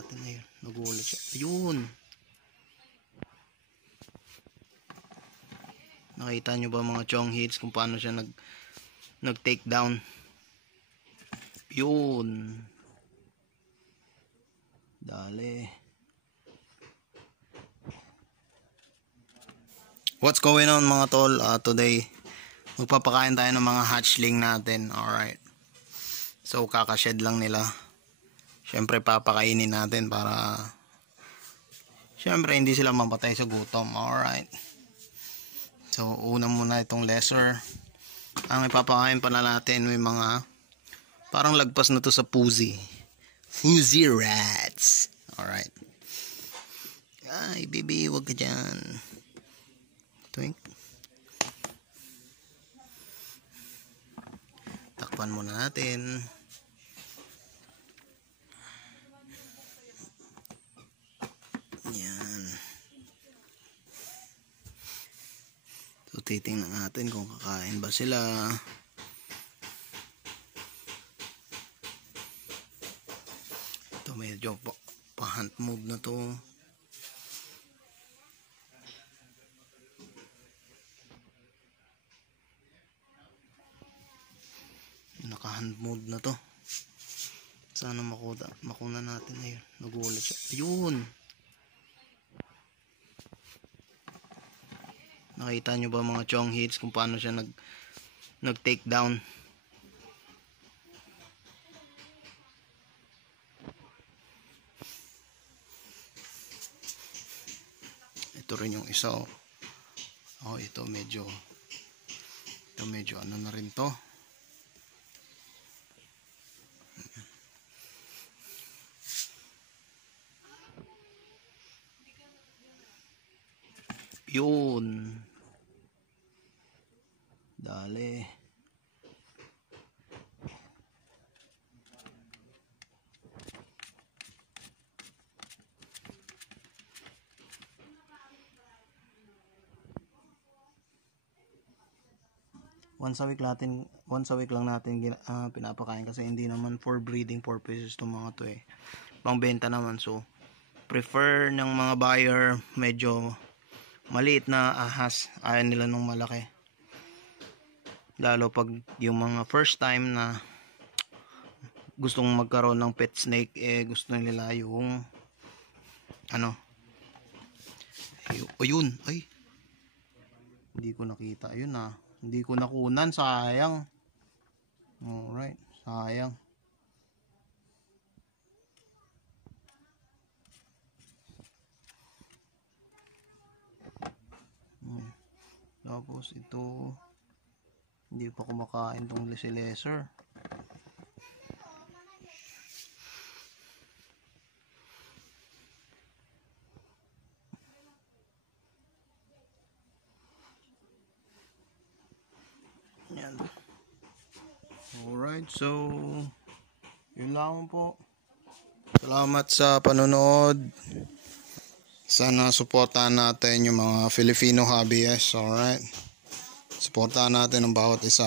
natin. Ayun, nagulat siya. Ayun. Nakita nyo ba mga chong hits kung paano siya nag-take down? Yun. Dali. What's going on mga tol? Today, magpapakain tayo ng mga hatchling natin. Alright. So, kakashed lang nila. Siyempre, papakainin natin para siyempre, hindi sila mapatay sa gutom. Alright. So, una muna itong lesser. Ang ipapakain pala natin may mga parang lagpas na to sa Fuzi. Fuzi rats. Alright. Ay, baby, wag ka dyan. Twink. Takpan muna natin. Yan. So, titingnan natin kung kakain ba sila. Ito medyo pa-hunt move na to. Naka-hand mode na to. Sana makuna natin. Ayun, nagulat siya. Ayun. Nakita nyo ba mga chong hits kung paano siya nag-take down? Ito rin yung isa. Oh, ito medyo ano na rin to. Yun. Dali. Once a week lang natin pinapakain kasi hindi naman for breeding purposes itong mga to eh. Pangbenta naman, so prefer ng mga buyer medyo maliit na ahas, ayaw nila nung malaki, lalo pag yung mga first time na gustong magkaroon ng pet snake, gusto nila yung ano, ayun, ay hindi ko nakita, ayun hindi ko nakunan, sayang. Alright, sayang. Tapos ito, hindi pa kumakain tong lesser. Yan. Alright, so yun lang po. Salamat sa panonood. Sana suportahan natin yung mga Filipino hobbyists. Alright. Suportahan natin ang bawat isa.